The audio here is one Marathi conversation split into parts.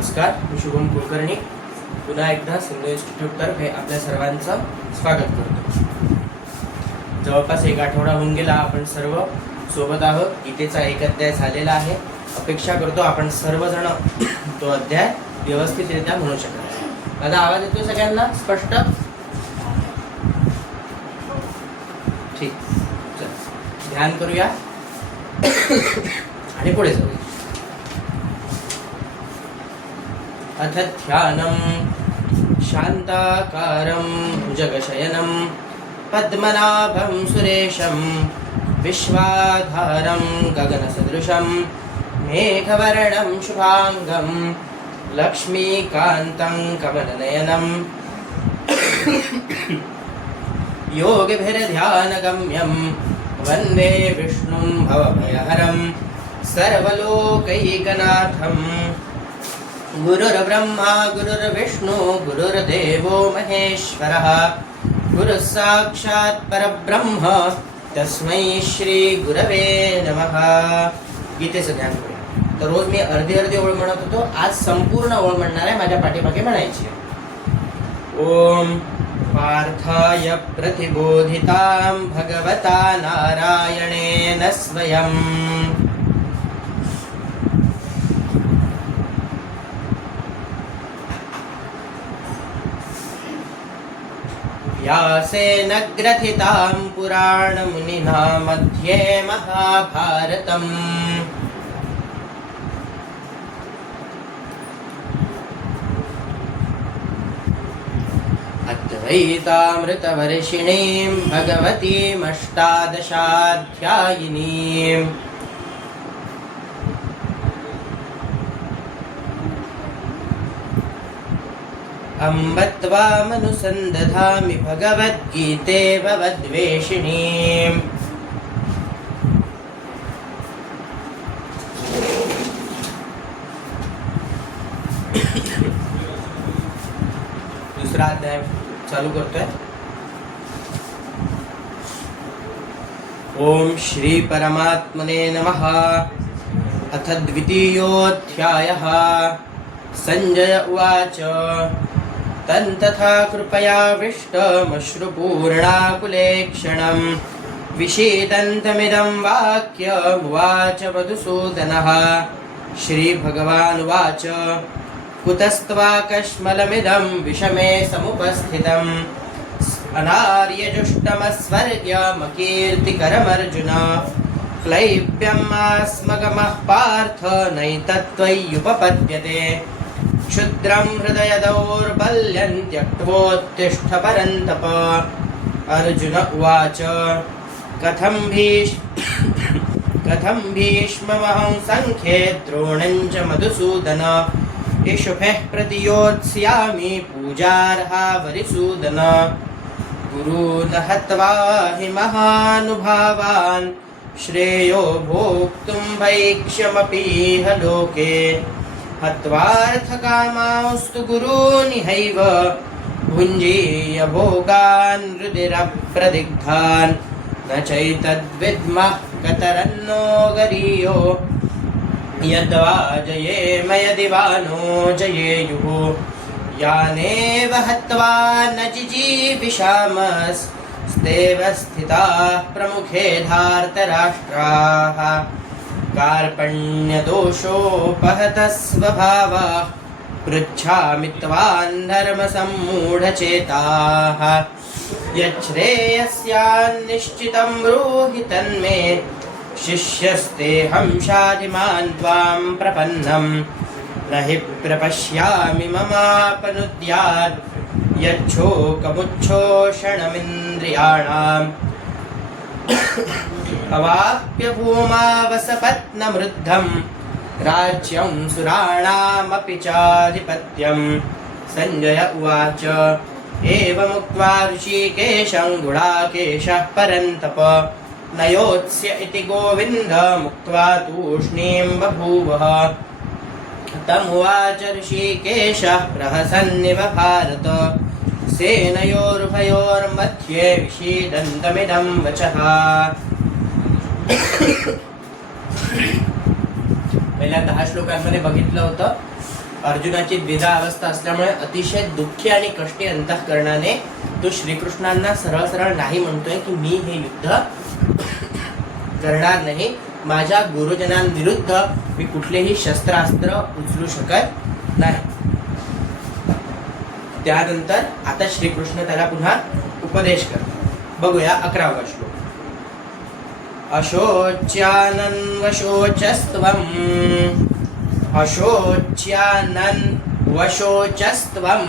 नमस्कार, मी शुभम कुलकर्णी पुन्हा एकदा सिंधू इन्स्टिट्यूटतर्फे आपल्या सर्वांचं स्वागत करतो. जवळपास एक आठवडा होऊन गेला, आपण सर्व सोबत आहोत. गीतेचा एक अध्याय झालेला आहे. अपेक्षा करतो आपण सर्वजण तो अध्याय व्यवस्थितरित्या म्हणू शकाल. माझा आवाज येतो सगळ्यांना स्पष्ट? ठीक, चल ध्यान करूया आणि पुढे जाऊया. अथ ध्यानं शान्ताकारं भुजगशयनं पद्मनाभं सुरेशं विश्वाधारं गगनसदृशं मेघवर्णं शुभांगं लक्ष्मीकान्तं कमलनयनं योगिभिर्ध्यानगम्यं वन्दे विष्णुं भवभयहरं सर्वलोकैकनाथं. गुरुर्ब्रह्मा गुरुर्विष्णु गुरुर्देवो महेश्वरः गुरुः साक्षात् परब्रह्म तस्मै श्री गुरवे नमः. गीतेचं ध्यान करूया. तर रोज मी अर्धी ओळ म्हणत होतो, आज संपूर्ण ओळ म्हणणार आहे. माझ्या पाठीमागे म्हणायची. ओम पार्थाय प्रतिबोधितां भगवता नारायणेन स्वयं व्यासेन ग्रथितां पुराणमुनिना मध्ये महाभारतम्. अद्वैतामृतवर्षिणीं भगवतीमष्टादशाध्यायिनीम्. अम्ब त्वामनुसन्दधामि भगवद्गीते भवद्वेषिणीम्. दुसरा अध्याय चालू करतोय. ओम श्री परमात्मने नमः. अथ द्वितीयोऽध्यायः. संजय उवाच. तन्तथा कृपयाविष्टमश्रुपूर्णाकुलेक्षणं विषीदन्तमिदं वाक्यमुवाच मधुसूदनः. श्रीभगवानुवाच. कुतस्त्वाकश्मलमिदं विषमे समुपस्थितम् अनार्यजुष्टमस्वर्ग्यमकीर्तिकरमर्जुन. क्लैब्यमास्मगमः पार्थ नैतत्त्वय्युपपद्यते. क्षुद्रं हृदय दौर्बल्यं त्यक्त्वोत्तिष्ठ परन्तप. अर्जुन उवाच. कथं भीष्ममहं सङ्ख्ये द्रोणं च मधुसूदन. इषुभिः प्रतियोत्स्यामि पूजार्हा वरिसूदन. गुरून् हत्वा हि महानुभावान् श्रेयो भोक्तुं भैक्ष्यमपीह लोके. हत्वार्थकामांस्तु गुरूनिहैव भुञ्जीय भोगान् रुधिरप्रदिग्धान्. न चैतद्विद्मः कतरन्नो गरीयो यद्वा जयेम यदि वा नो जयेयुः. यानेव हत्वा न जिजीविषामस्तेव स्थिताः प्रमुखे धार्तराष्ट्राः. कार्पण्यदोषोपहतः स्वभावाः पृच्छामि त्वां धर्मसम्मूढचेताः. यच्छ्रेयस्यान्निश्चितं ब्रूहि तन्मे शिष्यस्तेऽहं शाधिमान् त्वां प्रपन्नं. न हि प्रपश्यामि ममापनुद्यात् यच्छोकमुच्छोषणमिन्द्रियाणाम्. अवाप्य भूमावसपत्नमृद्धं राज्यं सुराणामपि चाधिपत्यम्. संजय उवाच. एवमुक्त्वा ऋषिकेशं गुडाकेशः परन्तप न योत्स्य इति गोविन्दमुक्त्वा तूष्णीं बभूवः. तमुवाच ऋषिकेशः प्रहसन्निव भारत. सेनयोरुभयोर्मध्ये विषीदन्तमिदं वचः. पहिल्या 10 श्लोकांमध्ये बघितलं होतं अर्जुनाची द्विधा अवस्था असल्यामुळे अतिशय दुःखी आणि कष्टी अंतःकरणाने तो श्रीकृष्णांना सरळ सरळ नाही म्हणतोय की मी हे युद्ध करणार नाही, माझ्या गुरुजनांविरुद्ध मी कुठलेही शस्त्रास्त्र उचलू शकत नाही. त्यानंतर आता श्रीकृष्ण त्याला पुन्हा उपदेश करतात. बघूया 11वा श्लोक. अशोच्यानन्वशोचस्त्वम् अशोच्यानन्वशोचस्त्वम्.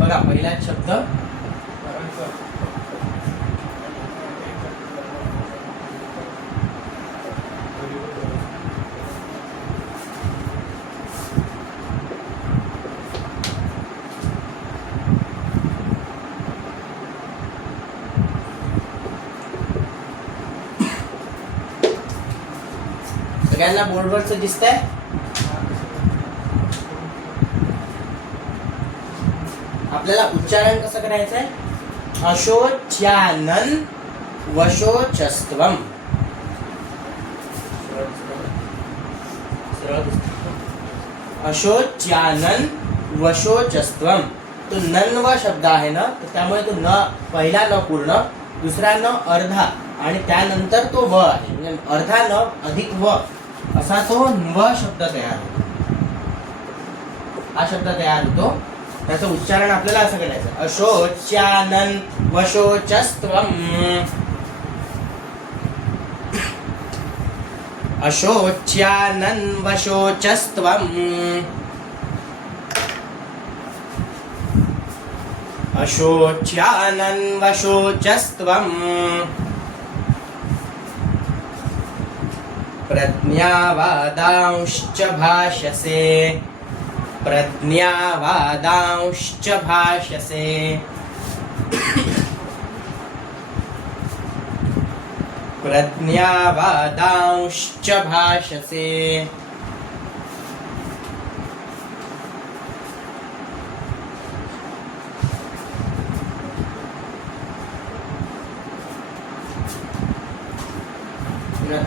बघा पहिला शब्द सगळ्यांना बोर्डवरच दिसतंय. आपल्याला उच्चारण कसं करायचंय? अशोच्यानन वशोचस्त्वम. अशोच्यानन वशोचस्त्वम. तो नन्व शब्द आहे ना, त्यामुळे तो न पहिला न पूर्ण, दुसरा न अर्धा आणि त्यानंतर तो व आहे, म्हणजे अर्धा न अधिक व असा तो व शब्द तयार होतो. हा शब्द तयार होतो. त्याचं उच्चारण आपल्याला असं करायचं. अशोच्यानन वशोचस्त्वम्. अशोच्यानन वशोचस्त्वम्. अशोच्यानन वशोचस्त्वम्. प्रज्ञावादांश्च भाषसे. प्रज्ञावादांश्च भाषसे. प्रज्ञावादांश्च भाषसे.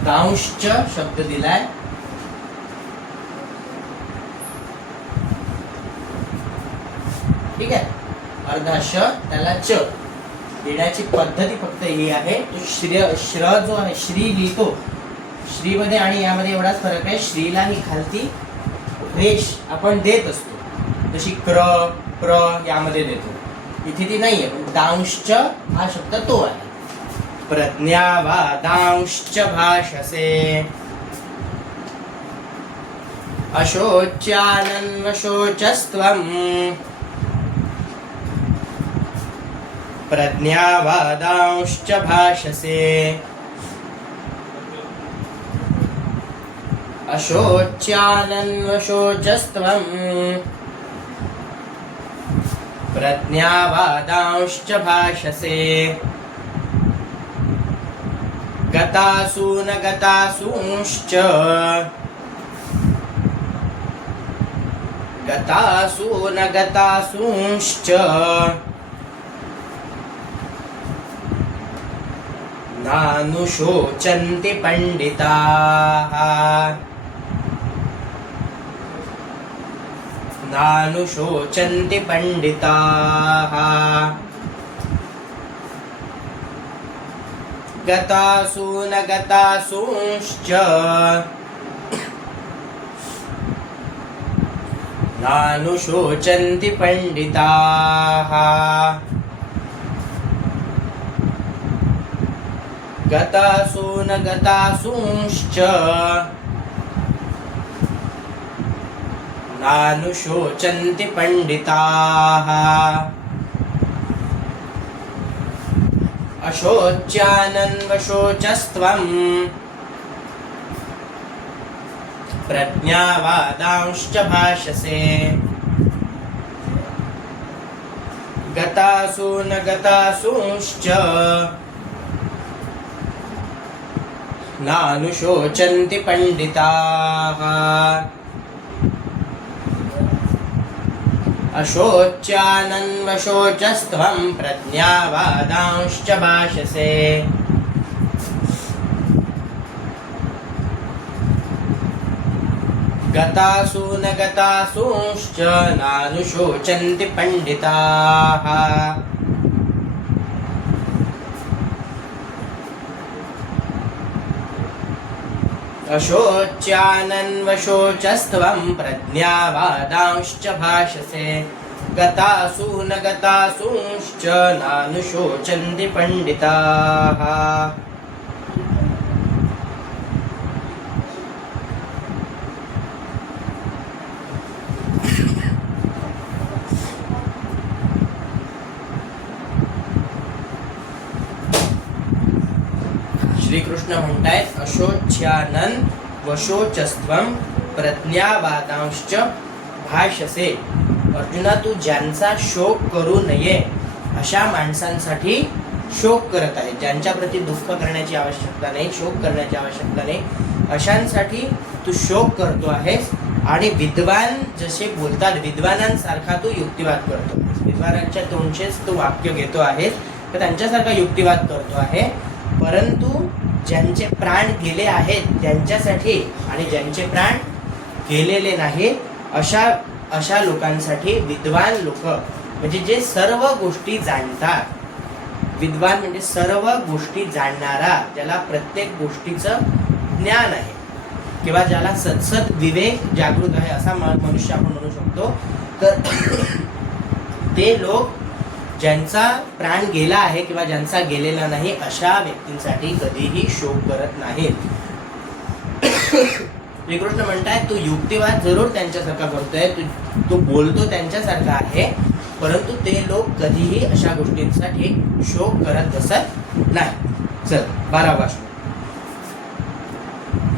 दांश्च शब्द दिलाय. ठीक आहे. अर्धा श त्याला च लिहिण्याची पद्धती फक्त ही आहे. तो श्र जो आहे, श्री लिहितो. श्रीमध्ये आणि यामध्ये एवढाच फरक आहे. श्रीला ही खालती रेष आपण देत असतो, जशी क्र प्र यामध्ये देतो. इथे ती नाहीये. पण दांश्च हा शब्द तो आहे. प्रज्ञावादांश्च भाषसे. अशोच्यानन्वशोचस्त्वम्. प्रज्ञावादांश्च भाषसे. अशोच्यानन्वशोचस्त्वम्. प्रज्ञावादांश्च भाषसे. गतासु न गतासूंश्च. गतासु न गतासूंश्च. नानुशोचन्ति पंडिताः. नानुशोचन्ति पंडिताः. गतासु न गतासूंश्च. नानुशोचन्ति पंडिताः. गतासु न गतासूंश्च. नानुशोचन्ति पंडिताः. अशोच्यानन्वशोचस्त्वम्. प्रज्ञावादांश्च भाषसे. गतासु न गतासूंश्च. नानुशोचन्ति पंडिताः. अशोच्यानन्वशोचस्त्वं प्रज्ञावादांश्च भाषसे। गतासु न गतासूंश्च नानुशोचन्ति पंडिताः। अशोच्यानन्वशोचस्त्वं प्रज्ञावादांश्च भाषसे। गतासु न गतासूंश्च नानुशोचन्ति पंडिताः। श्रीकृष्ण म्हणतायत अशोच्यानन वशोचस्त्वं प्रज्ञावादांश्च भाषसे। अर्जुना, तू ज्यांचा शोक करू नये अशा माणसांसाठी शोक करत आहे, ज्यांच्या प्रती दुःख करण्याची आवश्यकता नाही, शोक करण्याची आवश्यकता नाही, अशांसाठी तू शोक करतो आहेस। आणि विद्वान जसे बोलतात विद्वानांसारखा तू युक्तिवाद करतो, विद्वानांच्या तोंडचेच तू वाक्य घेतो आहेस, तर त्यांच्यासारखा युक्तिवाद करतो आहे। परंतु ज्यांचे प्राण गेले आहेत त्यांच्यासाठी आणि ज्यांचे प्राण गेलेले नाही अशा लोकांसाठी विद्वान लोक म्हणजे जे सर्व गोष्टी जाणतात, विद्वान म्हणजे सर्व गोष्टी जाणणारा, ज्याला प्रत्येक गोष्टीचं ज्ञान आहे किंवा ज्याला सत्सत विवेक जागृत आहे असा मनुष्य आपण म्हणू शकतो। तर ते लोक ज्यांचा प्राण गेला आहे किंवा ज्यांचा गेलेला नाही अशा व्यक्तींसाठी कधीही शोक करत नाहीत। श्रीकृष्ण म्हणताय तू युक्तिवाद जरूर त्यांच्यासारखा करतोय, तू बोलतो त्यांच्यासारखा आहे, परंतु ते लोक कधीही अशा गोष्टींसाठी शोक करत बसत नाही। चल 12वा श्लोक।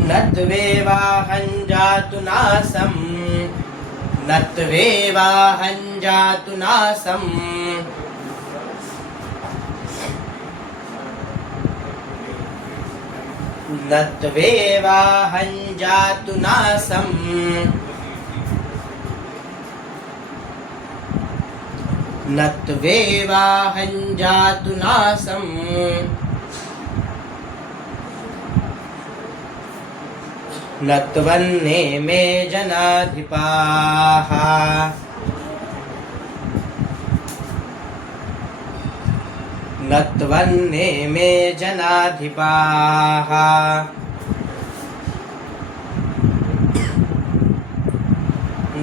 नत्वेवाहं जातु नासं नत्वेवाहं जातु नासं नत्वेवाहं जातु नासं नत्वेवाहं जातु नासं नत्वन्ने मे जनाधिपाः नत्वन्ने मे जनाधिपाः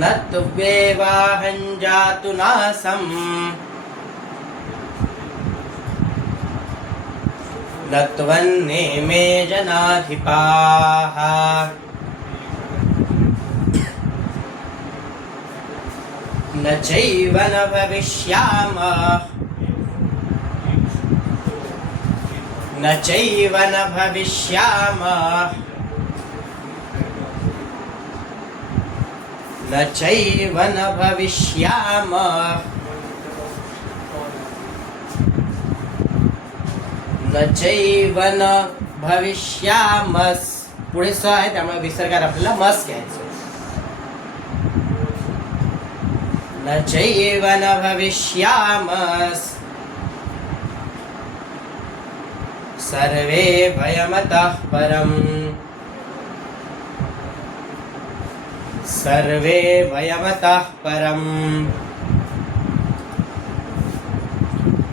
नत्वेवाहं जातु नासं नत्वन्ने मे जनाधिपाः न चैव न भविष्यामः न चैव न भविष्यामः न चैव न भविष्यामः न चैव न भविष्यामस्। पुढे स आहे त्यामुळे विसर्गात आपल्याला मस घ्यायचं। न चैव न भविष्यामस् सर्वे भयमतः परम् सर्वे भयमतः परम्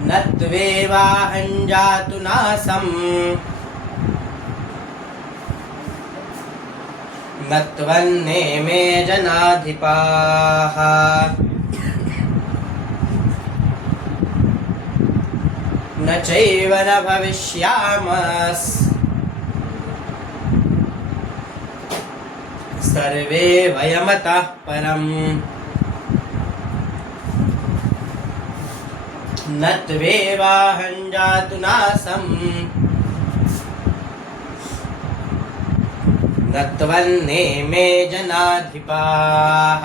नत्वेवाहं जातु नासं नत्वन्ने मे जनाधिपाः न चैव न भविष्यामस् सर्वे वयमतः परम् नत्वेवाहं जातु नासं नत्वन्ने मे जनाधिपाः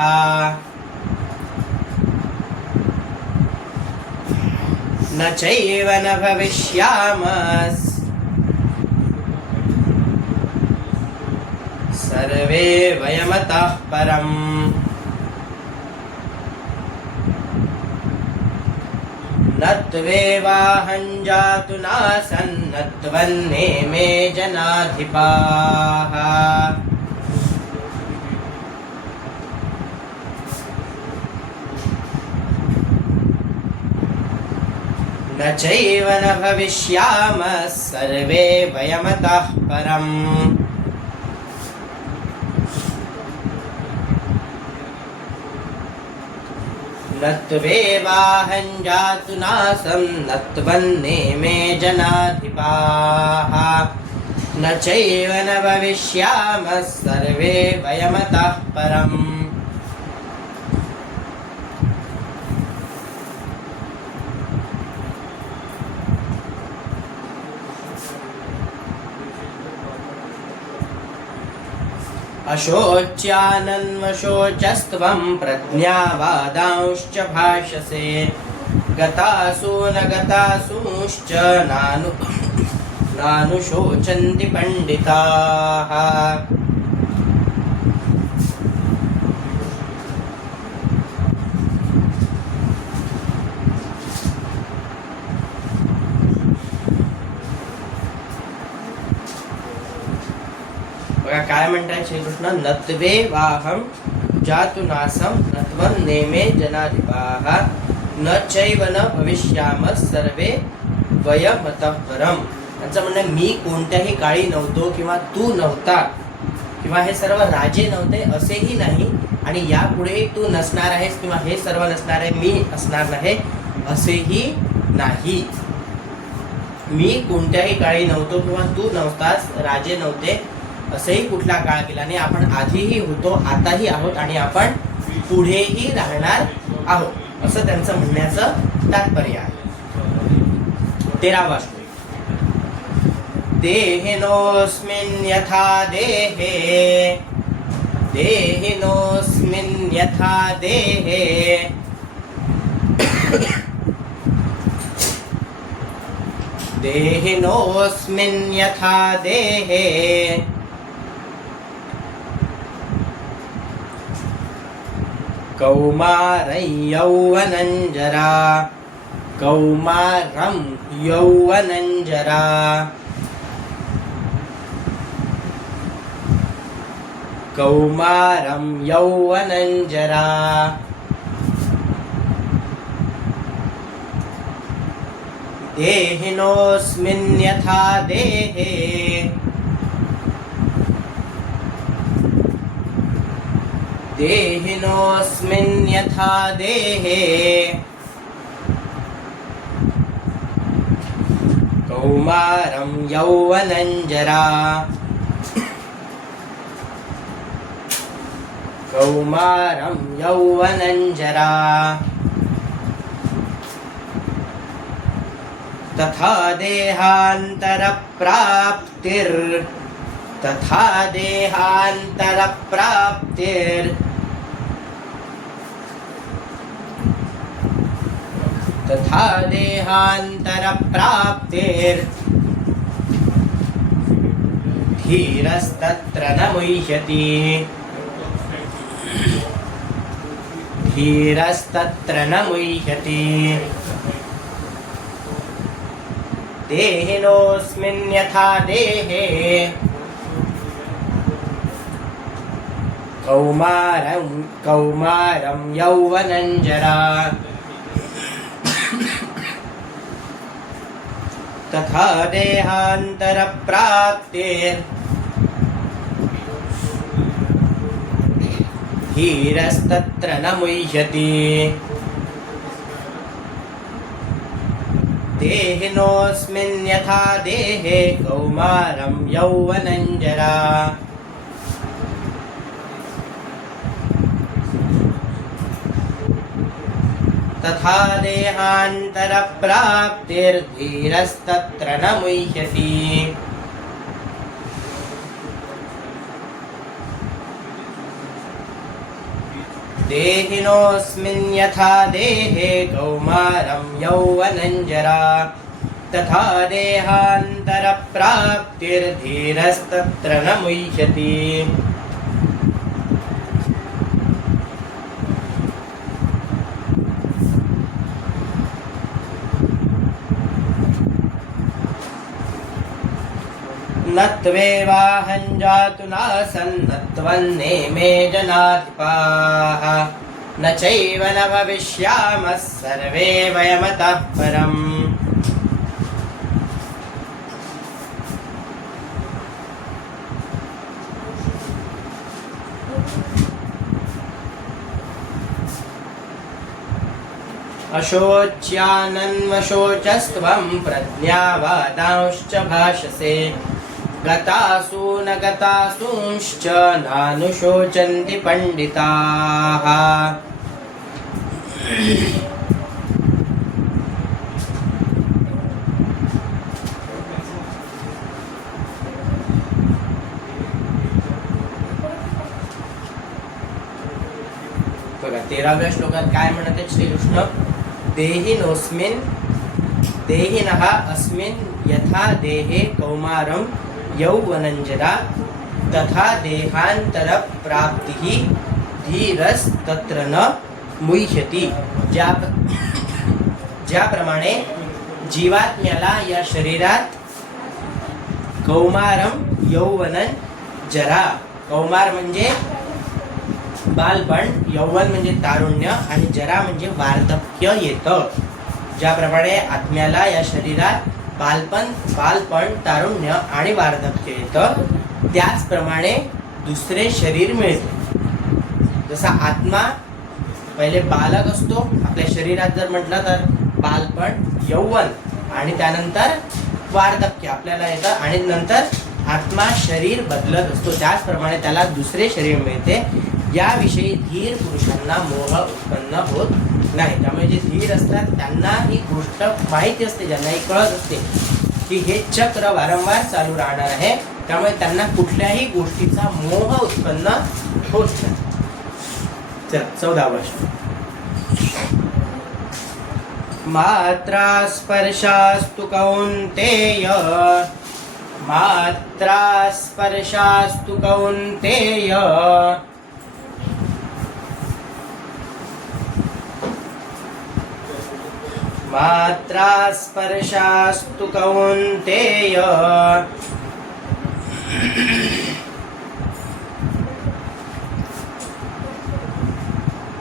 न चैव न भविष्यामस् सर्वे वयमतः परम् नत्वेवाहं जातु नासन्नत्वन्ने मे जनाधिपाः न चैव न भविष्यामः सर्वे वयमतः परम् नत्वेवाहं जातु नासं नत्वन्ने मे जनाधिपाः न चैव न भविष्यामः सर्वे वयमतः परम् अशोच्यानन्वशोचस्त्वं प्रज्ञावादांश्च भाषसे गतासु न गतासूंश्च नानुशोचन्ति पंडिताः काय म्हणताय श्रीकृष्ण नत्वे वाहम जातु नासम नत्वं नेमे जनाधिपाः न चैव न भविष्यामः सर्वे वयमतः परम् त्यांचं म्हणणं मी कोणत्याही काळी नव्हतो किंवा तू नव्हता किंवा हे सर्व राजे नव्हते असेही नाही आणि यापुढे तू नसणार आहेस किंवा हे सर्व नसणार आहे मी असणार नाही असेही नाही मी कोणत्याही काळी नव्हतो किंवा तू नव्हतास राजे नव्हते असेही कुठला काळ गेला नाही आपण आधीही होतो आताही आहोत आणि आपण पुढेही राहणार आहोत असं त्यांचं म्हणण्याचं तात्पर्य आहे 13वा श्लोक देहिनोऽस्मिन् यथा देहे देहिनोऽस्मिन् यथा देहे देहिनोऽस्मिन् यथा देहे कौमारं यौवनं जरा कौमारं यौवनं जरा कौमारं यौवनं जरा देहिनोऽस्मिन् यथा देहे देहिनोऽस्मिन् यथा देहे कौमारं यौवनं जरा कौमारं यौवनं जरा तथा देहान्तरप्राप्तिर् तथा देहान्तरप्राप्तिर् तथा देहान्तरप्राप्तिर् धीरस्तत्र न मुह्यति धीरस्तत्र न मुह्यति देहिनोऽस्मिन् यथा देहे कौमारं यौवनं जरा तथा देहान्तरप्राप्तिर् धीरस्तत्र न मुह्यति देहिनोऽस्मिन् यथा देहे कौमारं यौवनं जरा तथा देहान्तरप्राप्तिर्धीरस्तत्र न मुह्यति देहिनोऽस्मिन् यथा देहे कौमारं यौवनं जरा तथा देहान्तरप्राप्तिर्धीरस्तत्र न मुह्यति नत्वेवाहं जातु नासन्नत्वन्ने मे जनाधिपाः न चैव न भविष्यामः सर्वे वयमतः परम्. अशोच्यानन्वशोचस्त्वं प्रज्ञावादांश्च भाषसे गतासु न गतासूंश्च नानुशोचन्ति पंडिताः. बघा 13व्या श्लोकात काय म्हणत आहेत श्रीकृष्ण. देहिनोऽस्मिन् देहिनः अस्मिन् यथा देहे कौमारं यौवनञ्जरा तथा देहान्तरप्राप्तिः धीरस्तत्र न मुह्यति. ज्याप्रमाणे जीवात्म्याला या शरीरात कौमारम यौवनन जरा, कौमार म्हणजे बालपण, यौवन म्हणजे तारुण्य आणि जरा म्हणजे वार्धक्य येतं. ज्याप्रमाणे आत्म्याला या शरीरात बालपण तारुण्य आणि वार्धक्य येतं, त्याचप्रमाणे दुसरे शरीर मिळते. जसा आत्मा पहिले बालक असतो आपल्या शरीरात जर म्हटलं तर बालपण, यौवन आणि त्यानंतर वार्धक्य आपल्याला येतं आणि नंतर आत्मा शरीर बदलत असतो. त्याचप्रमाणे त्याला दुसरे शरीर मिळते. याविषयी धीर पुरुषांना मोह उत्पन्न होत नाही. त्यामुळे जे धीर असतात त्यांना ही गोष्ट माहिती असते, ज्यांनाही कळत असते की हे चक्र वारंवार चालू राहणार आहे, त्यामुळे त्यांना कुठल्याही गोष्टीचा मोह उत्पन्न होत नाही. चला 14वा श्लोक. मात्रा स्पर्शास्तु कौन्तेय मात्रा स्पर्शास्तु कौन्तेय मात्रा स्पर्शास्तु कौन्तेय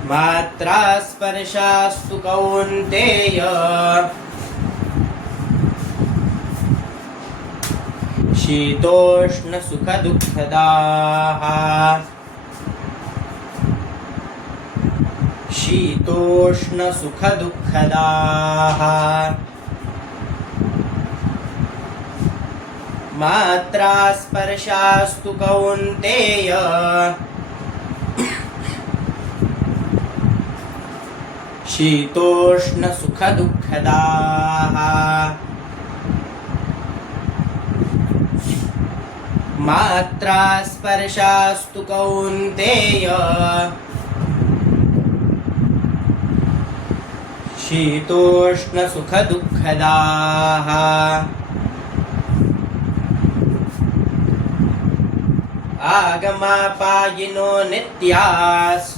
मात्रा स्पर्शास्तु कौन्तेय शीतोष्ण सुख दुःखदाः शीतोष्ण सुख दुःखदाः मात्रा स्पर्शास्तु कौन्तेय शीतोष्ण सुख दुःखदाः मात्रा स्पर्शास्तु कौन्तेय शीतोष्ण सुख दुःखदाः आगमापायिनो नित्यास्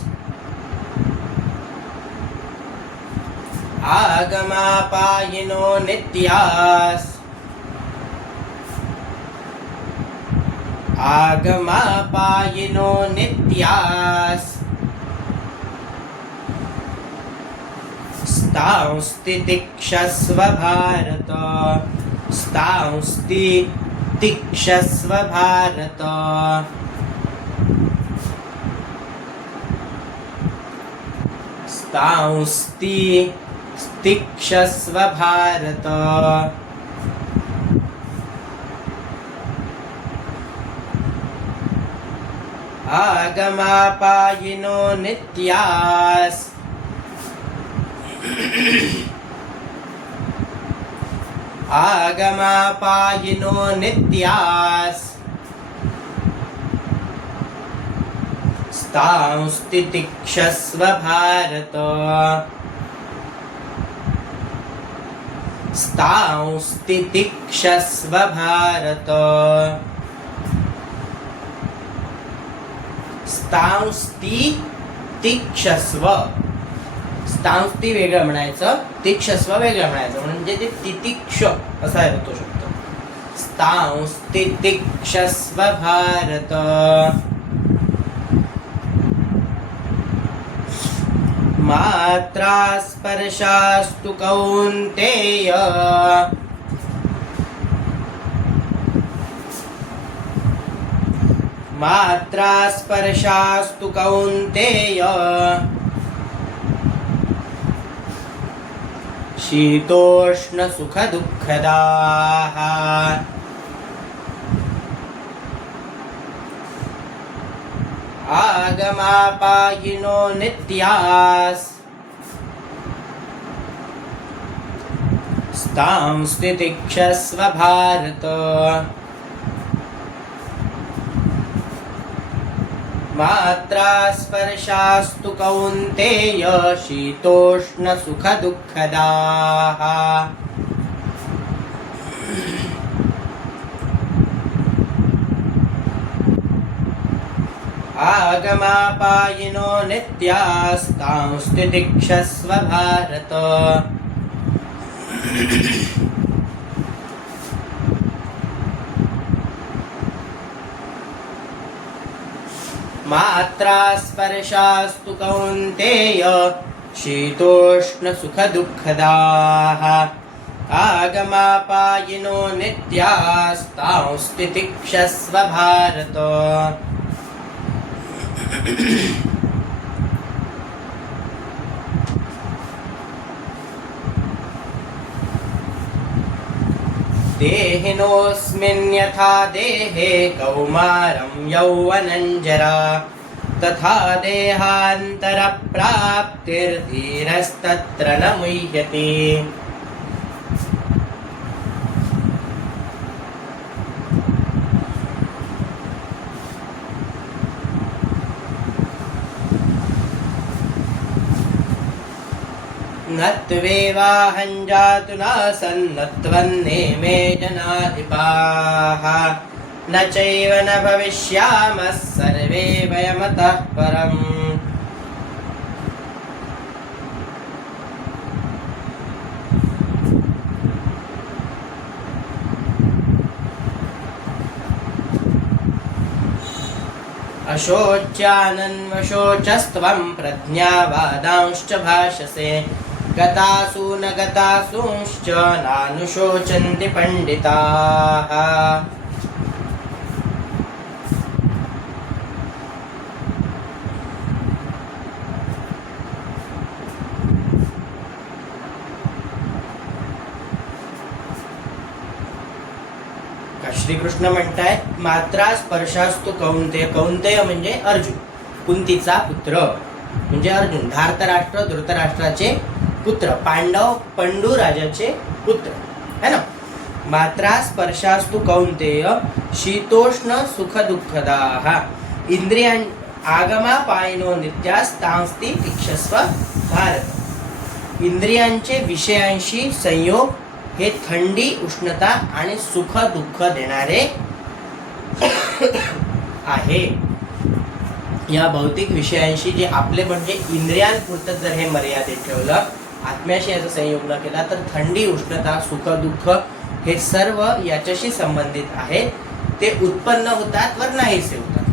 आगमापायिनो नित्यास् आगमापायिनो नित्यास् स्तांस्ति तिक्षस्व भारत स्तांस्ति तिक्षस्व भारत स्तांस्ति तिक्षस्व भारत आगमापायिनो नित्यास् आगमापायिनो नित्यास् स्तांस्ति तिक्षस्व भारत स्तांस्ति तिक्षस्व भारत स्तांस्ति तिक्षस्व स्तांस्ति वेगळं म्हणायचं, तिक्षस्व वेगळं म्हणायचं, म्हणजे ते तितिक्ष असा होतो शब्द. तितिक्षस्व भारत। मात्रा स्पर्शास्तु कौन्तेय मात्रा स्पर्शास्तु कौन्तेय शीतोष्ण सुख दुःखदाः। आगमापायिनो नित्यास् स्थितिक्षस्व भारत। मात्रा स्पर्शास्तु कौन्तेय शीतोष्ण सुख दुःखदाः। आगमापायिनो नित्यास्तांस्तितिक्षस्व भारत। मात्रा स्पर्शास्तु कौन्तेय शीतोष्ण सुख दुःखदाः। आगमापायिनो नित्यास्तांस्तितिक्षस्व भारत। देहिनोऽस्मिन् यथा देहे कौमारं यौवनञ्जरा तथा देहान्तरप्राप्तिर्धीरस्तत्र न मुह्यते। न त्वेवाहं जातु नासन्न त्वन्नेमे जनाधिपाः। न चैव न भविष्यामः सर्वे वयमतः परम्। अशोच्यानन्वशोचस्त्वं प्रज्ञावादांश्च भाषसे। गतासु न गतासूंश्च नानुशोचन्ति पंडिताः। श्रीकृष्ण म्हणतायत मात्रा स्पर्शास्तु कौंतेय। कौंतेय म्हणजे अर्जुन, कुंतीचा पुत्र म्हणजे अर्जुन, धार्तराष्ट्र धृतराष्ट्राचे पुत्र, पांडव पंडू राजाचे पुत्र है ना। मात्रा स्पर्शास्तु कौंतेय शीतोष्ण सुख दुःखदाः। इंद्रियां आगमापायिनो नित्यास्तांस्ति तिक्षस्व भारत। इंद्रियांचे विषयांशी संयोग हे थंडी उष्णता आणि सुख दुःख देणारे आहे। या भौतिक विषयांशी जे आपले म्हणजे इंद्रियांपुरतं जर हे मर्यादित ठेवलं, आत्म्याशी याचा संयोग न केला तर थंडी उष्णता सुख दुःख हे सर्व याच्याशी संबंधित आहे। ते उत्पन्न होतात वर नाहीसे होतात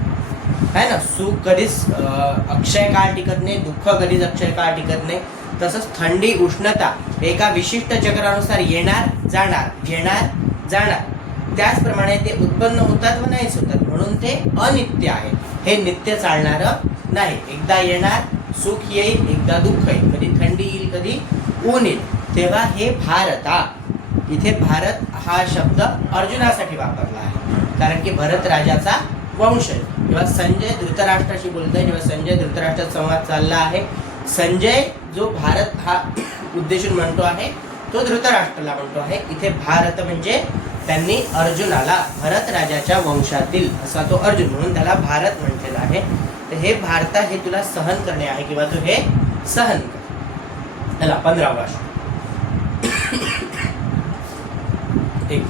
है ना। सुख कधीच अक्षय काळ टिकत नाही, दुःख कधीच अक्षय काळ टिकत नाही। तसंच थंडी उष्णता एका विशिष्ट चक्रानुसार येणार जाणार येणार जाणार, त्याचप्रमाणे ते उत्पन्न होतात व नाहीच होतात, म्हणून ते अनित्य आहे। हे नित्य चालणारं नाही। एकदा येणार सुख येईल, एकदा दुःख येईल, कधी थंडी येईल कधी ऊन येईल। तेव्हा हे भारता, इथे भारत हा शब्द अर्जुनासाठी वापरला आहे, कारण की भरत राजाचा वंश आहे। जेव्हा संजय धृतराष्ट्राशी बोलतोय, जेव्हा संजय धृतराष्ट्राचा संवाद चालला आहे, संजय जो भारत हा उद्देशून म्हणतो आहे तो धृतराष्ट्राला म्हणतो आहे। इथे भारत म्हणजे त्यांनी अर्जुनाला, भरत राजाच्या वंशातील असा तो अर्जुन म्हणून त्याला भारत म्हटलेला आहे। तर हे भारता हे तुला सहन करणे आहे किंवा तू हे सहन कर। चला 15वा एक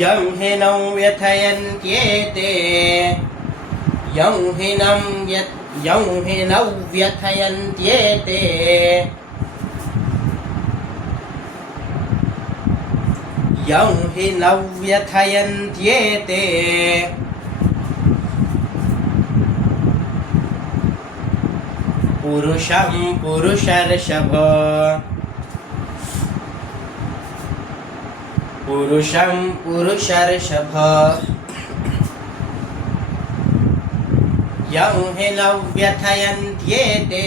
यं हिनं व्यथयन्त्येते यं हिनौ व्यथयन्त्येते यं हिनौ व्यथयन्त्येते पुरुषं पुरुषर्षभ पुरुषं पुरुषर्षभ यं हिनौ व्यथयन्त्येते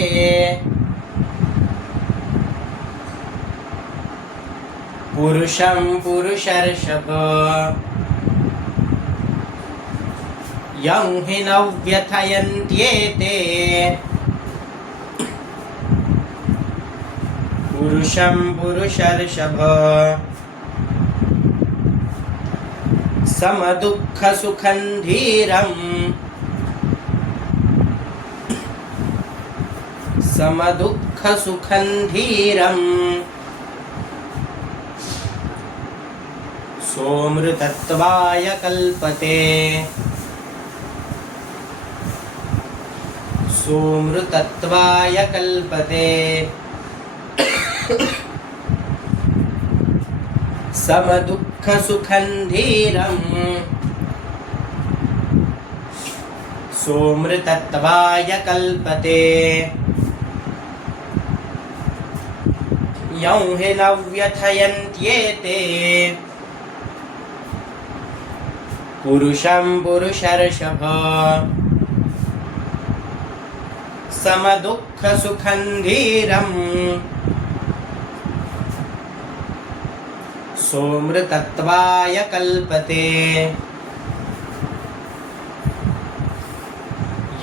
पुरुषं पुरुषर्षभ यं हिनौ व्यथयन्त्येते पुरुषं पुरुषर्षभ समदुःखसुखं धीरम् समदुःखसुखं धीरम् सोऽमृतत्वाय कल्पते सोऽमृतत्वाय कल्पते समदुःखसुखं धीरम् सोऽमृतत्वाय कल्पते यं हिनौ व्यथयन्त्येते पुरुषं पुरुषर्षभ समदुःखसुखं धीरम् सोऽमृतत्वाय कल्पते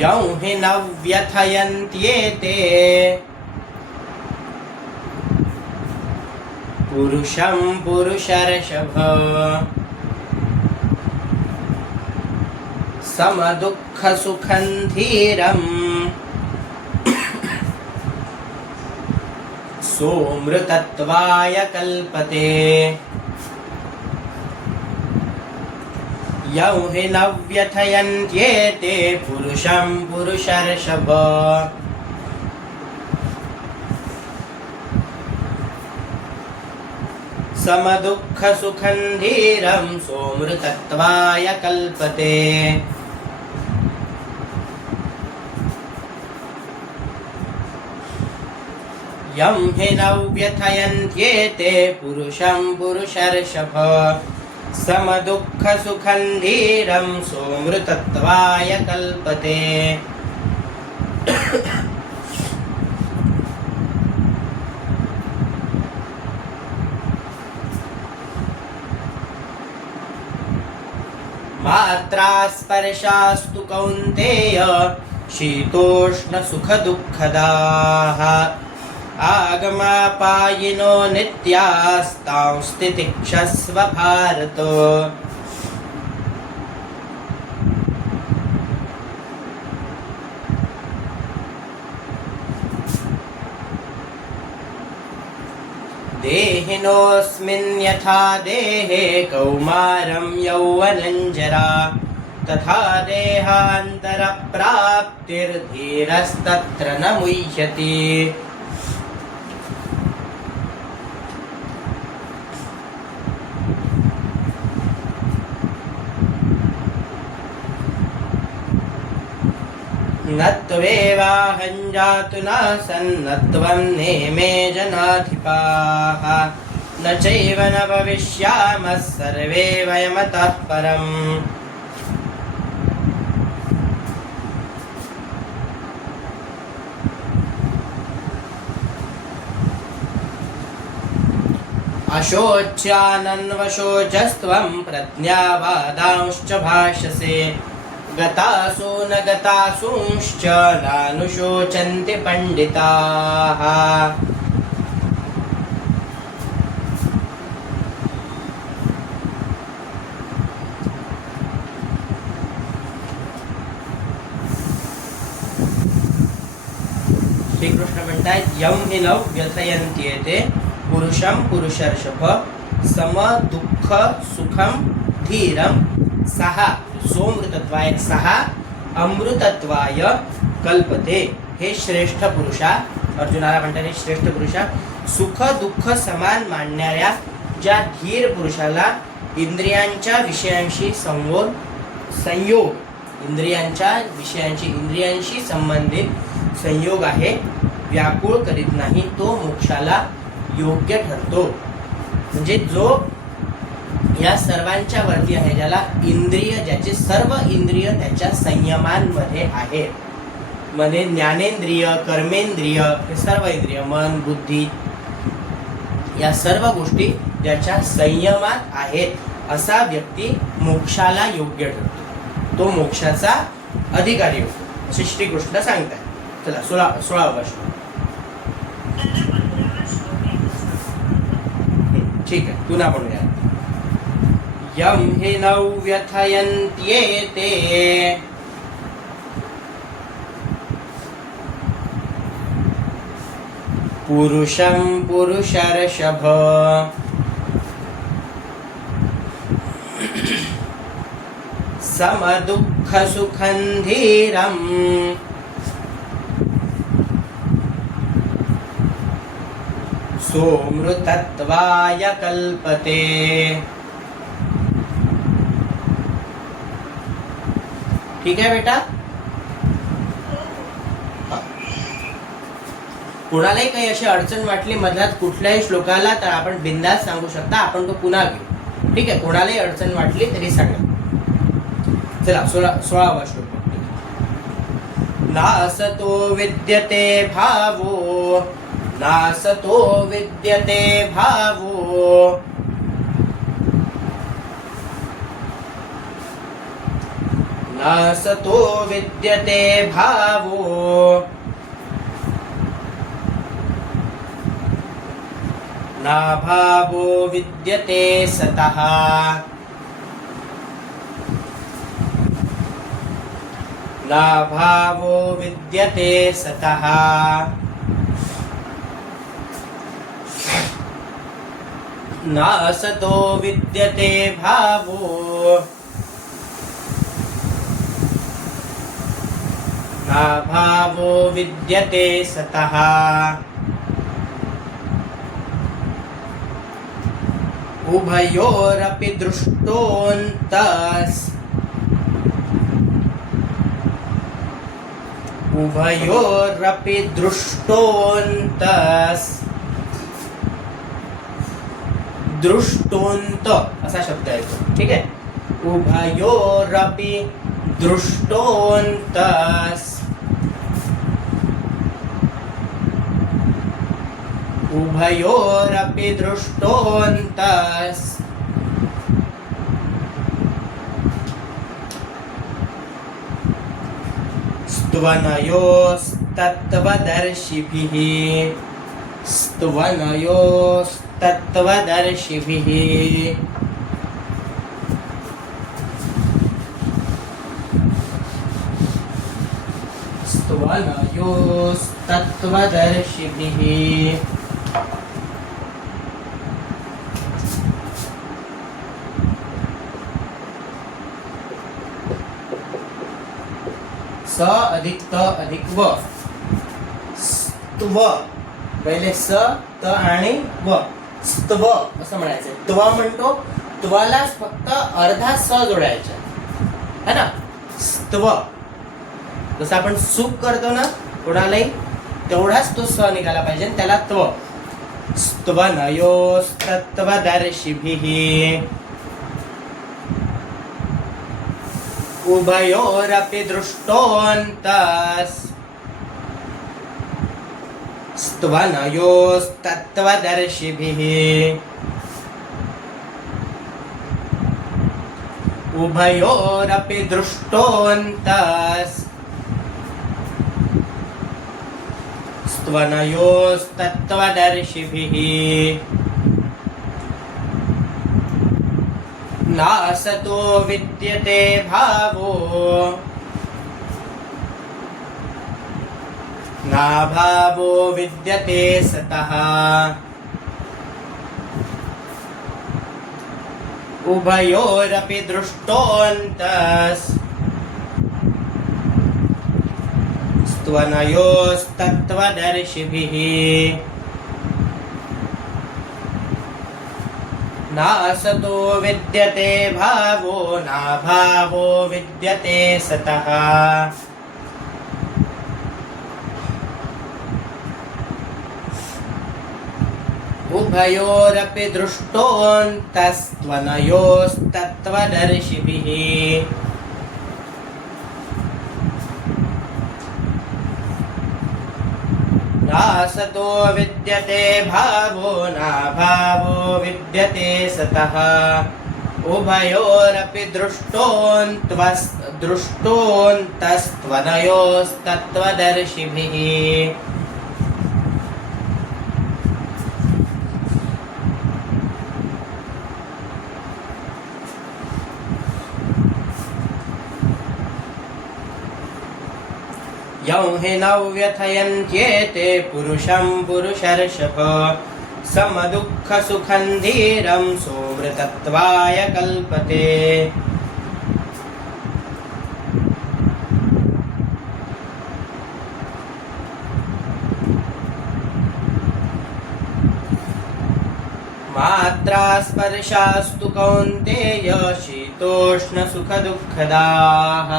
यं हिनौ व्यथयन्त्येते पुरुषं पुरुषर्षभ समदुःखसुखं धीरम् सोऽमृतत्वाय कल्पते यं हिनौ व्यथयन्त्येते पुरुषं पुरुषर्षभ समदुःखसुखं धीरं सोऽमृतत्वाय कल्पते यं हिनौ व्यथयन्त्येते पुरुषं पुरुषर्षभ समदुःखसुखं धीरं सोऽमृतत्वाय कल्पते मात्रा स्पर्शास्तु कौन्तेय शीतोष्णसुखदुःखदाः आगमापायिनो नित्यास्तांस्ति तिक्षस्व भारत देहिनोऽस्मिन् यथा देहे कौमारं यौवनं जरा तथा देहान्तरप्राप्तिर्धीरस्तत्र न मुह्यति न त्वेवाहं जातु नासन् न त्वं नेमे जनाधिपाः न चैव न भविष्यामः सर्वे वयमतः परम् अशोच्यानन्वशोचस्त्वं प्रज्ञावादांश्च भाषसे गतासु न गतासूंश्च नानुशोचन्ति पंडिताः श्रीकृष्ण म्हणतात यं हि न व्यथयन्त्येते पुरुषं पुरुषर्षभ सम दुःख सुखम सुखंधीरम सहा सोमृतत्वाय सहा अमृतत्वाय कल्पते. हे श्रेष्ठ पुरुषा, अर्जुनाला म्हणतात हे श्रेष्ठ पुरुषा, सुख दुःख समान मानणाऱ्या ज्या धीर पुरुषाला इंद्रियांच्या विषयांशी संयोग इंद्रियांशी संबंधित संयोग आहे व्याकुळ करीत नाही, तो मोक्षाला योग्य ठरतो. म्हणजे जो या सर्वांच्या वरती आहे, ज्याला ज्याचे सर्व इंद्रिय त्याच्या संयमांमध्ये आहेत, मध्ये ज्ञानेंद्रिय, कर्मेंद्रिय, हे सर्व इंद्रिय, मन, बुद्धी, या सर्व गोष्टी ज्याच्या संयमात आहेत, असा व्यक्ती मोक्षाला योग्य ठरतो, तो मोक्षाचा अधिकारी होतो, असे श्रीकृष्ण सांगतात. चला 16वा श्लोक. ठीक आहे, पुन्हा म्हणूया. यम हि नौ व्यथयन्त्येते पुरुषं पुरुषर्षभ समदुःख सुखंधीरम् सोमृतत्वाय कल्पते. ठीक आहे बेटा. कोणालाही काही अशी अडचण वाटली मधल्यात कुठल्याही श्लोकाला तर आपण बिंदास सांगू शकता, आपण तो पुन्हा घेऊ. ठीक आहे, कोणालाही अडचण वाटली तरी सांगा. चला 16वा श्लोक. नासतो विद्यते भावो नासतो विद्यते भावो नासतो विद्यते भावो नाभावो विद्यते सतः नाभावो विद्यते सतः नासतो विद्यते भावो नाभावो विद्यते सतः उभयोरपि दृष्टोऽन्तस् उभयोरपि दृष्टोऽन्तस् दृष्टोंत असा शब्द येतो. ठीक आहे, उभयोरपि दृष्टोऽन्तस् उभयोरपि दृष्टोऽन्तस् स्तवनयोस्तत्त्वदर्शिभिः स्तवनयोस्तत्त्वदर्शिभिः स्तवनयोस्तत्त्वदर्शिभिः स अधिक त अधिक व. स्तव पहिले स त आणि व, स्तव असं म्हणायचं. त्व म्हणतो, त्वाला फक्त अर्धा स जोडायचा है ना. स्तव जसं आपण सुख करतो ना कोणालाही, तेवढाच तो स निघाला पाहिजे, त्याला त्व. स्तवनयोस्तत्त्वदर्शिभिः उभयोरपि दृष्टोऽन्तस् स्तवनयोस्तत्त्वदर्शिभिः उभयोरपि दृष्टोऽन्तस् स्तवनयोस्तत्त्वदर्शिभिः नासतो विद्यते भावो नाभावो विद्यते सतः उभयोरपि दृष्टोऽन्तस् त्वनयोस्तत्त्वदर्शिभिः नासतो विद्यते भावो नाभावो विद्यते सतः उभयोरपि दृष्टोऽन्तस्त्वनयोस्तत्त्वदर्शिभिः नासतो विद्यते भावो नाभावो विद्यते सतः उभयोरपि दृष्टोऽन्तस्त्वनयोस्तत्त्वदर्शिभिः यं हि न व्यथयन्त्येते पुरुषं पुरुषर्षभ समदुःखसुखं धीरं सोमृतत्वाय कल्पते मात्रा स्पर्शास्तु कौन्तेय शीतोष्णसुखदुःखदाः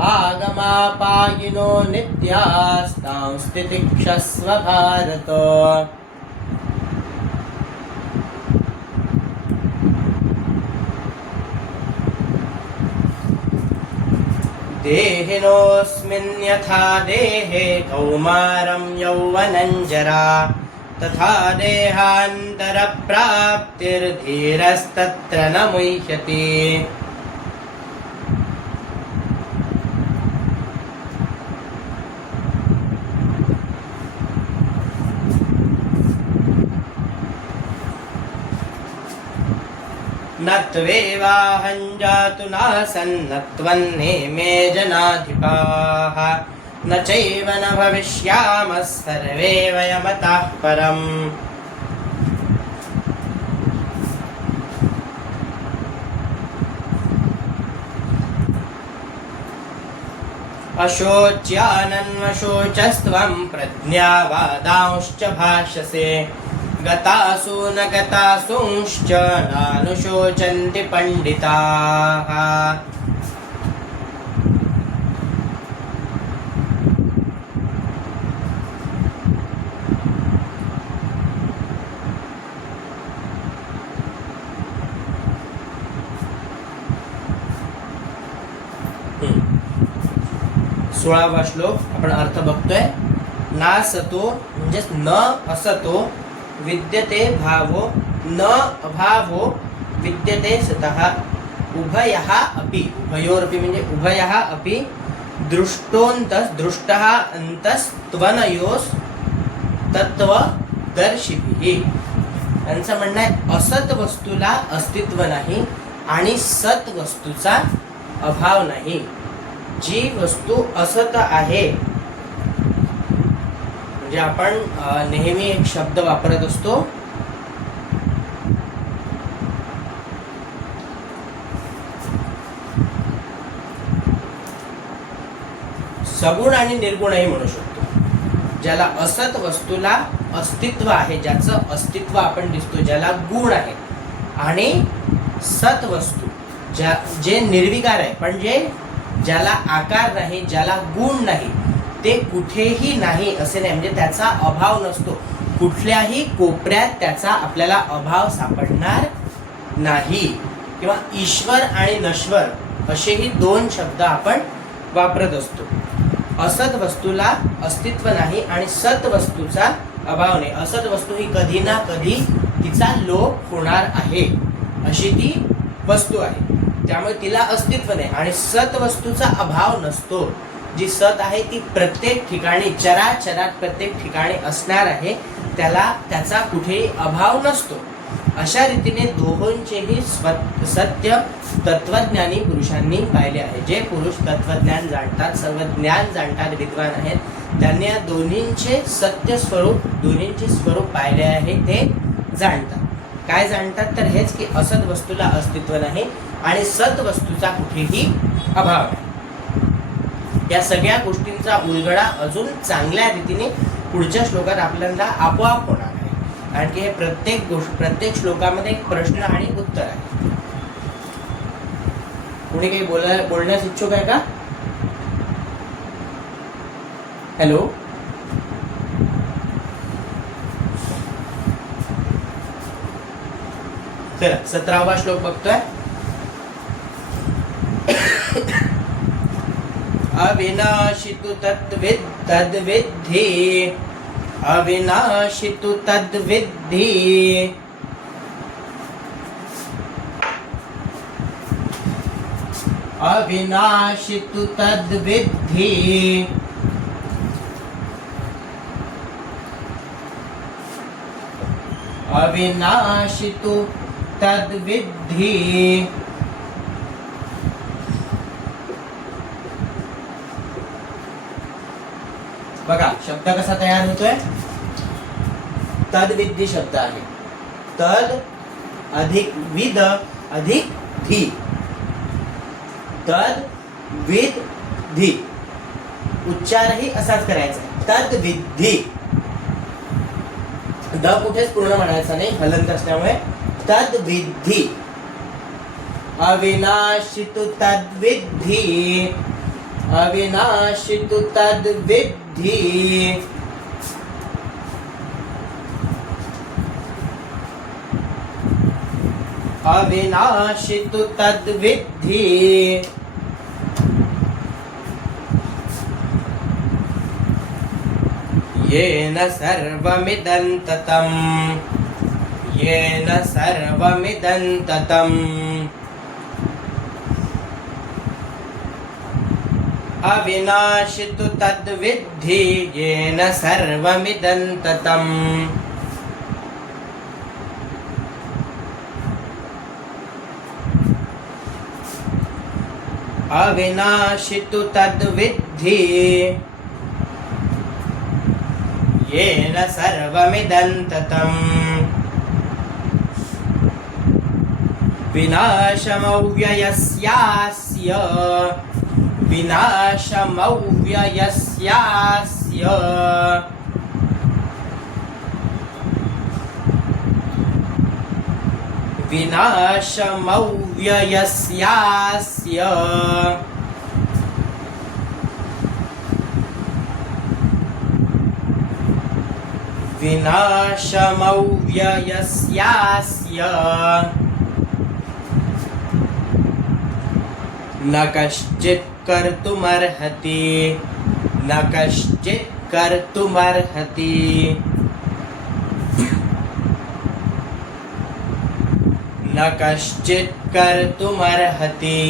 आगमापायिनो नित्यास्तां स्थितिक्षस्व भारत देहिनोऽस्मिन् यथा देहे कौमारं यौवनं जरा तथा देहान्तरप्राप्तिर्धीरस्तत्र न मुह्यते न त्वेवाहं जातु नासन्न त्वन्नेमे जनाधिपाः न चैव न भविष्यामः सर्वे वयमतः परम् अशोच्यानन्वशोचस्त्वं प्रज्ञावादांश्च भाषसे गतासु न गतासूंश्च नानुशोचन्ति पण्डिताः सोळावा श्लोक आपण अर्थ बघतोय. नासतो म्हणजे न असतो विद्यते भावो न अभावो विद्यते सतः उभयः अपि उभयोरपि म्हणजे उभयः अपि दृष्टोऽन्तस् दृष्टः अन्तस्त्वनयोस् तत्त्वदर्शिभिः. त्यांचं म्हणणं आहे असत वस्तूला अस्तित्व नाही आणि सत वस्तूचा अभाव नाही. जी वस्तू असत आहे म्हणजे आपण नेहमी एक शब्द वापरत असतो सगुण आणि निर्गुणही म्हणू शकतो. ज्याला असत वस्तूला अस्तित्व आहे, ज्याचं अस्तित्व आपण दिसतो, ज्याला गुण आहे, आणि सत वस्तू जे निर्विकार आहे पण जे ज्याला आकार नाही, ज्याला गुण नाही, ते कुठेही नाही असे नाही. म्हणजे त्याचा अभाव नसतो, कुठल्याही कोपऱ्यात त्याचा आपल्याला अभाव सापडणार नाही. किंवा ईश्वर आणि नश्वर असेही दोन शब्द आपण वापरत असतो. असत वस्तूला अस्तित्व नाही आणि सत वस्तूचा अभाव नाही. असत वस्तू ही कधी ना कधी तिचा लोप होणार आहे अशी ती वस्तू आहे, त्यामुळे तिला अस्तित्व नाही. आणि सत वस्तूचा अभाव नसतो. जी सत आहे ती प्रत्येक ठिकाणी चराचरात प्रत्येक ठिकाणी असणार आहे, त्याला त्याचा कुठेही अभाव नसतो. अशा रीतीने दोहोंचेही सत्य तत्वज्ञानी पुरुषांनी पाहिले आहे. जे पुरुष तत्वज्ञान जाणतात, सर्व ज्ञान जाणतात, विद्वान आहेत, त्यांनी या दोन्हींचे सत्य स्वरूप, दोन्हींचे स्वरूप पाहिले आहे, ते जाणतात. काय जाणतात तर हेच की असत वस्तूला अस्तित्व नाही आणि सत वस्तूचा कुठेही अभाव आहे. या सगळ्या गोष्टींचा उलगडा अजून चांगल्या रीतीने पुढच्या श्लोकात आपल्याला आपोआप होणार आहे. कारण की हे प्रत्येक श्लोकामध्ये एक प्रश्न आणि उत्तर आहे. कोणी काही बोलण्यास इच्छुक आहे का? हॅलो. चला 17वा श्लोक बघतोय. अविनाशी तु तद्विद्धि, अविनाशी तु तद्विद्धि, अविनाशी तु तद्विद्धि, अविनाशी तु तद्विद्धि. बघा शब्द कसा तयार होतोय. तद्विद्धि शब्द आहे. तद अधिक विद अधिक धी. तद विद धी. उच्चारही असाच करायचा आहे. तद्विद्धि. द कुठेच पूर्ण म्हणायचा नाही, हलंत असल्यामुळे. तद्विद्धि. अविनाशी तु तद्विद्धि, अविनाशी तु तद्विद्धि, अविनाशी तु तद्विद्धि. येन सर्वमिदं ततं, येन सर्वमिदं ततं, अविनाशी तु तद्विद्धि, येन सर्वमिदं ततं. अविनाशी तु तद्विद्धि, येन सर्वमिदं ततं. विनाशमव्ययस्यास्य, विनाशमव्ययस्यास्य, विनाशमव्ययस्यास्य, विनाशमव्ययस्यास्य. न कश्चित् कर्तुमर्हति, न कश्चित् कर्तुमर्हति, न कश्चित् कर्तुमर्हति,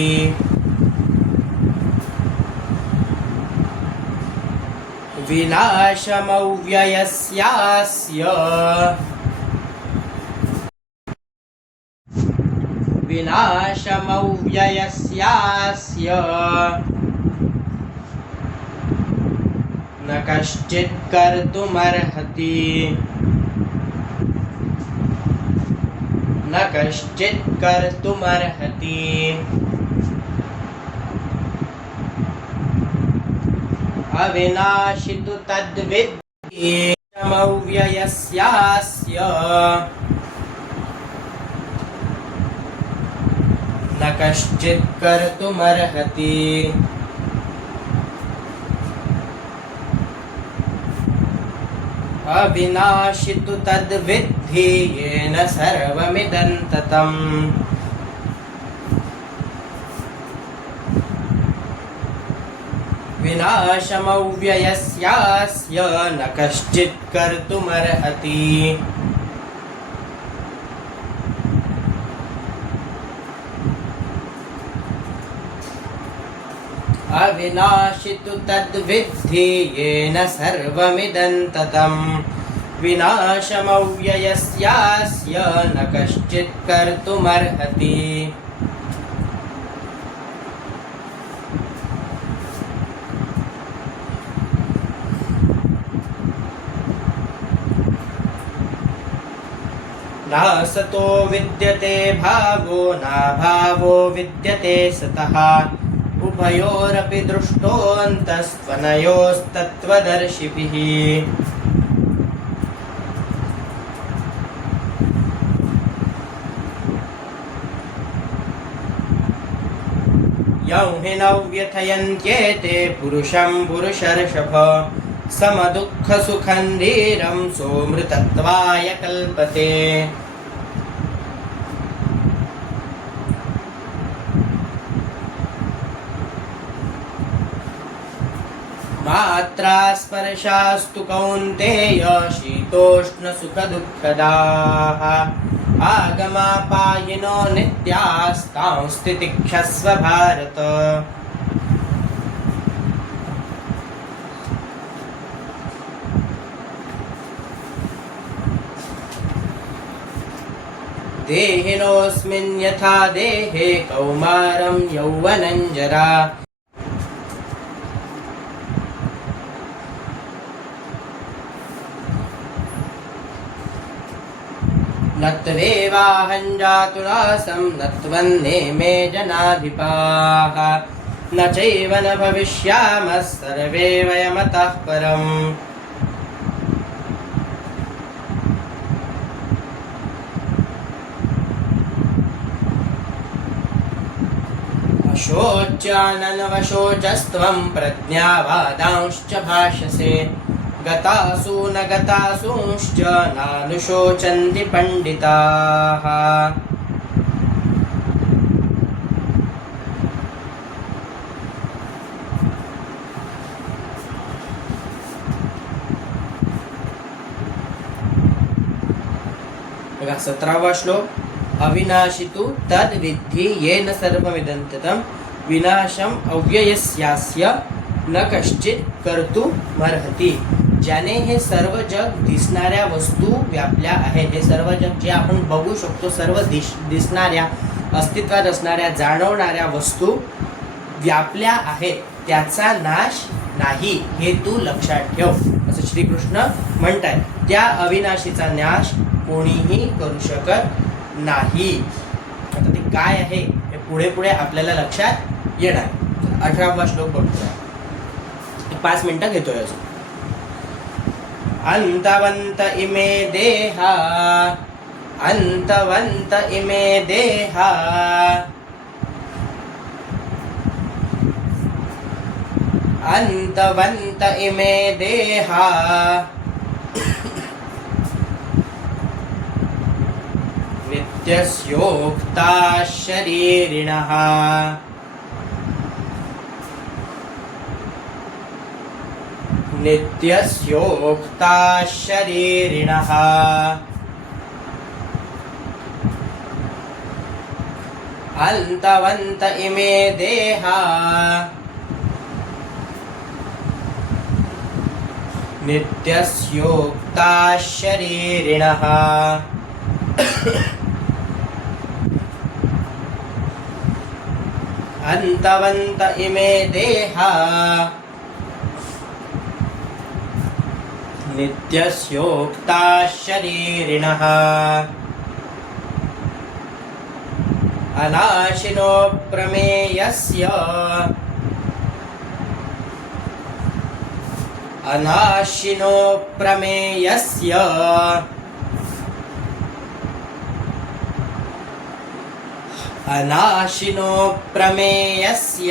विनाशमव्ययस्यास्य, विनाशमव्ययस्यास्य. न कश्चित् कर्तुमर्हति, न कश्चित् कर्तुमर्हति, अविनाशी तु तद्विद्धि, अव्ययस्यास्य. न कश्चित् कर्तुमर्हति, अविनाशी तु तद्विद्धि, येन सर्वमिदं ततं. विनाशमव्ययस्यास्य, न कश्चित् कर्तुमर्हति. अविनाशी तु तद्विद्धि, येन सर्वमिदं ततं. विनाशमव्ययस्यास्य, न कश्चित् कर्तुमर्हति. नासतो विद्यते भावो नाभावो विद्यते सतः उभयोरपि दृष्टोऽन्तस्त्वनयोस्तत्त्वदर्शिभिः। यं हि न व्यथयन्त्येते पुरुषं पुरुषर्षभ समदुःखसुखं धीरं सोऽमृतत्वाय कल्पते। मात्रा स्पर्शास्तु कौन्तेय शीतोष्णसुखदुःखदाः आगमापायिनो नित्यास्तांस्तितिक्षस्व भारत। देहिनोऽस्मिन् यथा देहे कौमारं यौवनं जरा न त्वेवाहं जातु नासं न त्वन्ने मे जनाधिपाः न चैव न भविष्यामः सर्वे वयमतः परम्। अशोच्याननवशोचस्त्वं प्रज्ञावादांश्च भाषसे गतासु न गतासूंश्च नानुशोचन्ति पण्डिताः। बघा 17वा श्लोक। अविनाशी तु तद्विद्धि येन सर्वमिदं ततं विनाशम अव्ययस्यास्य न कश्चित कर्तुमर्हति। ज्याने हे सर्व जग दिसणाऱ्या वस्तू व्यापल्या आहेत, हे सर्व जग जे आपण बघू शकतो, सर्व दिसणाऱ्या अस्तित्वात असणाऱ्या जाणवणाऱ्या वस्तू व्यापल्या आहेत, त्याचा नाश नाही हे तू लक्षात ठेव असं श्रीकृष्ण म्हणतात। त्या अविनाशीचा नाश कोणीही करू शकत नाही। आता ते काय आहे हे पुढे पुढे आपल्याला लक्षात येणार। 18वा श्लोक बघतोय, 5 मिनिटं घेतोय अजून। अंतवंत इमे देहा अंतवंत इमे देहा अंतवंत इमे देहा नित्यस्योक्ता शरीरिणः नित्यस्योक्ता शरीरिणः अंतवंत इमे देहा नित्यस्योक्ता शरीरिणः अंतवंत इमे देहा नित्यस्योक्ता शरीरिणः अनाशिनो प्रमेयस्य अनाशिनो प्रमेयस्य अनाशिनो प्रमेयस्य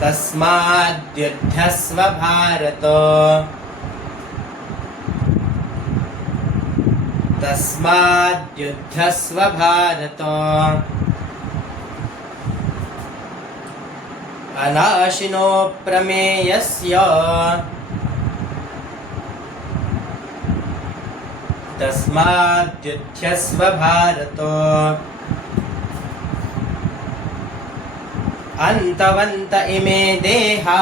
तस्माद्युध्यस्व भारत तस्माद्युध्यस्व भारत अनाशिनो प्रमेयस्य तस्माद्युध्यस्व भारत अंतवंत इमे देहा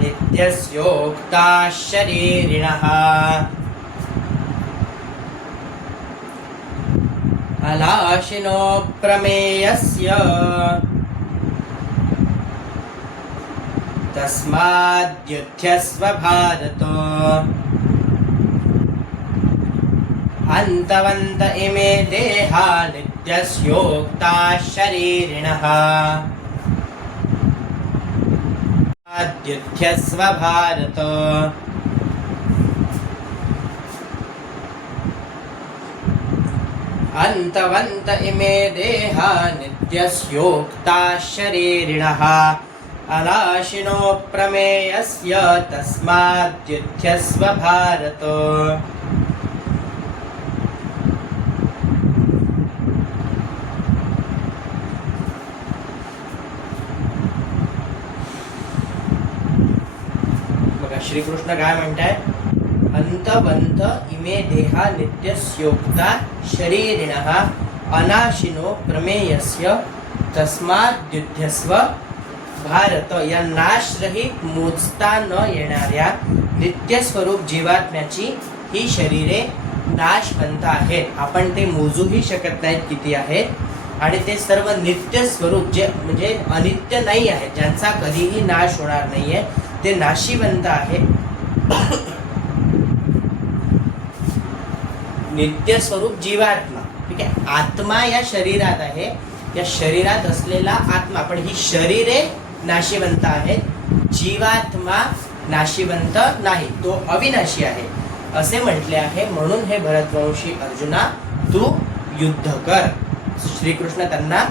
नित्यस्योक्ता शरीरिणः अनाशिनो प्रमेयस्य तस्माद्युध्यस्व भारत। अन्तवन्त इमे देहा नित्यस्योक्ता शरीरिणः। अद्युध्यस्व भारत। अन्तवन्त इमे देहा नित्यस्योक्ता शरीरिणः। अनाशिनो प्रमेयस्य तस्माद्युध्यस्व भारत। श्रीकृष्ण काय म्हणताय? अंतवंत इमे देहा नित्यस्योक्ता शरीरिणः अनाशिनो प्रमेयस्य तस्माद्युध्यस्व भारत। या नाशरहित मोजता न येणाऱ्या नित्यस्वरूप जीवात्म्याची ही शरीरे नाशवंत आहेत। आपण ते मोजूही शकत नाहीत किती आहेत। आणि ते सर्व नित्य स्वरूप जे म्हणजे अनित्य नाही आहे, ज्यांचा कधीही नाश होणार नाहीये, ते नाशिवंत आहे। नित्य स्वरूप जीवात्मा, ठीक आहे। आत्मा या शरीरात आहे, या शरीरात असलेला आत्मा, पण ही शरीरे नाशिवंत आहेत। जीवात्मा नाशिवंत नाही, तो अविनाशी आहे असे म्हटले आहे। म्हणून हे भरतवंशी अर्जुना तू युद्ध कर, श्रीकृष्ण त्यांना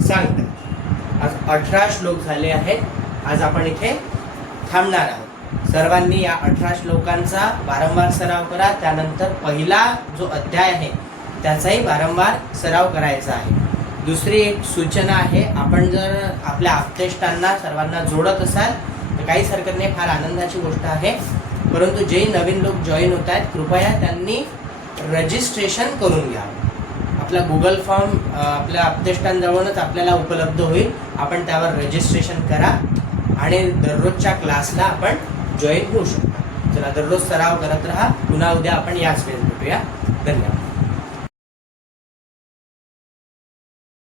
सांगतात। आज 18 श्लोक झाले आहेत। आज आपण इथे थांबणार आहोत। सर्वांनी या 18 श्लोकांचा वारंवार सराव करा। त्यानंतर पहिला जो अध्याय आहे त्याचाही वारंवार सराव करायचा आहे। दुसरी एक सूचना आहे, आपण जर आपल्या आप्तेष्टांना सर्वांना जोडत असाल तर काहीच हरकत नाही, फार आनंदाची गोष्ट आहे। परंतु जे नवीन लोक जॉईन होत आहेत, कृपया त्यांनी रजिस्ट्रेशन करून घ्या। आपला गुगल फॉर्म आपल्या आप्तेष्टांजवळच आपल्याला उपलब्ध होईल। आपण त्यावर रजिस्ट्रेशन करा आणि दररोजच्या क्लासला आपण जॉईन होऊ शकता। चला, दररोज सराव करत राहा। पुन्हा उद्या आपण याच वेळेस भेटूया। धन्यवाद।